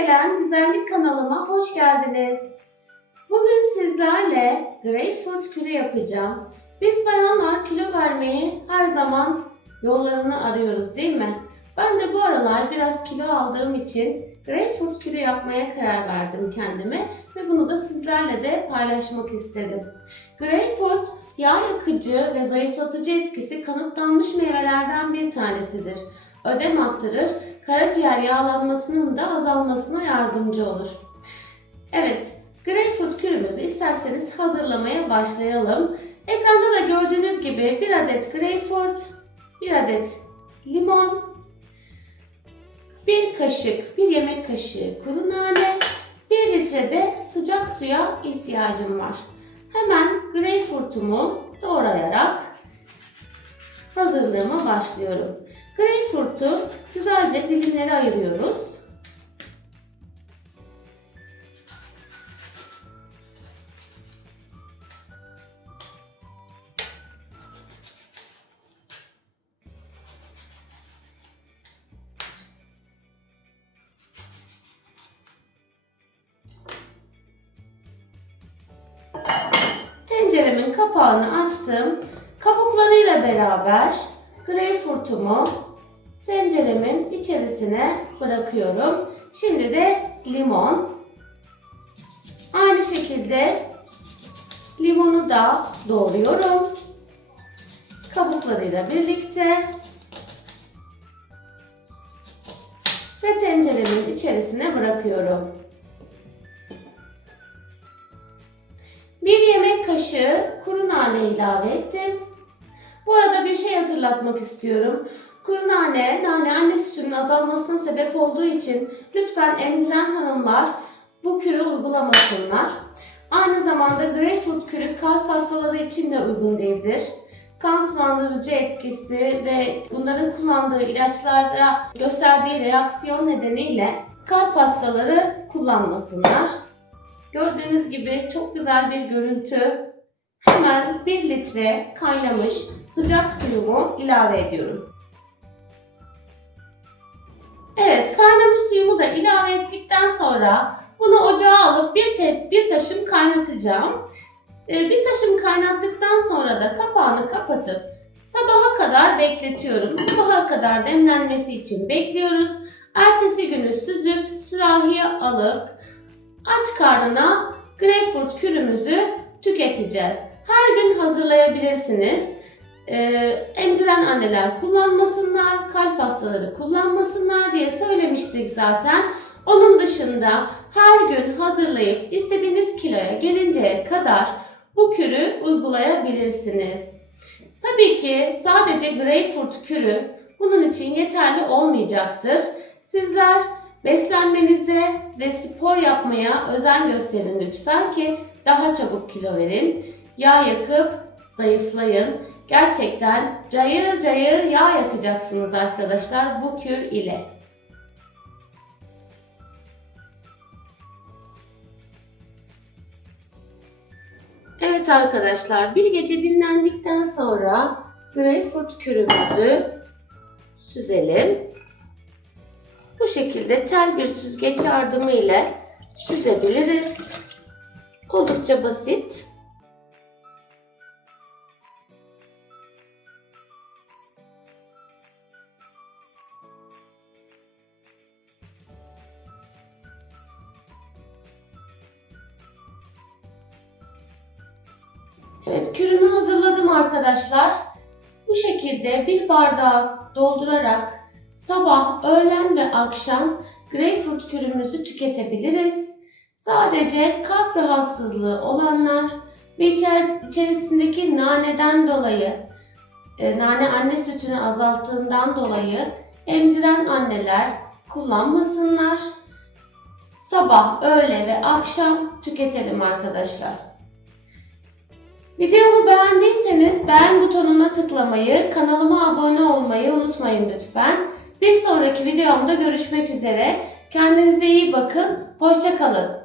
gelen güzellik kanalıma hoş geldiniz. Bugün sizlerle greyfurt kürü yapacağım. Biz bayanlar kilo vermeyi her zaman yollarını arıyoruz değil mi? Ben de bu aralar biraz kilo aldığım için greyfurt kürü yapmaya karar verdim kendime ve bunu da sizlerle de paylaşmak istedim. Greyfurt yağ yakıcı ve zayıflatıcı etkisi kanıtlanmış meyvelerden bir tanesidir. Ödem attırır, karaciğer yağlanmasının da azalmasına yardımcı olur. Evet, greyfurt kürümüzü isterseniz hazırlamaya başlayalım. Ekranda da gördüğünüz gibi bir adet greyfurt, bir adet limon, bir kaşık, bir yemek kaşığı kuru nane, bir litre de sıcak suya ihtiyacım var. Hemen greyfurtumu doğrayarak hazırlığıma başlıyorum. Greyfurtu güzelce dilimlere ayırıyoruz. Tenceremin kapağını açtım. Kabuklarıyla beraber greyfurtumu tenceremin içerisine bırakıyorum. Şimdi de limon. Aynı şekilde limonu da doğruyorum. Kabuklarıyla birlikte ve tenceremin içerisine bırakıyorum. Bir yemek kaşığı kuru nane ilave ettim. Bu arada bir şey hatırlatmak istiyorum. Kuru nane, nane anne sütünün azalmasına sebep olduğu için lütfen emziren hanımlar bu kürü uygulamasınlar. Aynı zamanda greyfurt kürü kalp hastaları için de uygun değildir. Kan sulandırıcı etkisi ve bunların kullandığı ilaçlara gösterdiği reaksiyon nedeniyle kalp hastaları kullanmasınlar. Gördüğünüz gibi çok güzel bir görüntü. Hemen 1 litre kaynamış sıcak suyumu ilave ediyorum. Evet, kaynamış suyumu da ilave ettikten sonra bunu ocağa alıp bir, te- bir taşım kaynatacağım. Ee, bir taşım kaynattıktan sonra da kapağını kapatıp sabaha kadar bekletiyorum. Sabaha kadar demlenmesi için bekliyoruz. Ertesi günü süzüp sürahiye alıp aç karnına greyfurt kürümüzü tüketeceğiz. Her gün hazırlayabilirsiniz. Ee, emziren anneler kullanmasınlar, kalp hastaları kullanmasınlar diye söylemiştik zaten. Onun dışında her gün hazırlayıp istediğiniz kiloya gelinceye kadar bu kürü uygulayabilirsiniz. Tabii ki sadece greyfurt kürü bunun için yeterli olmayacaktır. Sizler beslenmenize ve spor yapmaya özen gösterin lütfen ki daha çabuk kilo verin. Yağ yakıp zayıflayın. Gerçekten cayır cayır yağ yakacaksınız arkadaşlar bu kür ile. Evet arkadaşlar bir gece dinlendikten sonra greyfurt kürümüzü süzelim. Bu şekilde tel bir süzgeç yardımı ile süzebiliriz. Oldukça basit. Evet, kürümü hazırladım arkadaşlar. Bu şekilde bir bardağa doldurarak sabah, öğlen ve akşam greyfurt kürümüzü tüketebiliriz. Sadece kalp rahatsızlığı olanlar ve içer, içerisindeki naneden dolayı, e, nane anne sütünü azalttığından dolayı emziren anneler kullanmasınlar. Sabah, öğle ve akşam tüketelim arkadaşlar. Videomu beğendiyseniz beğen butonuna tıklamayı, kanalıma abone olmayı unutmayın lütfen. Bir sonraki videomda görüşmek üzere. Kendinize iyi bakın. Hoşça kalın.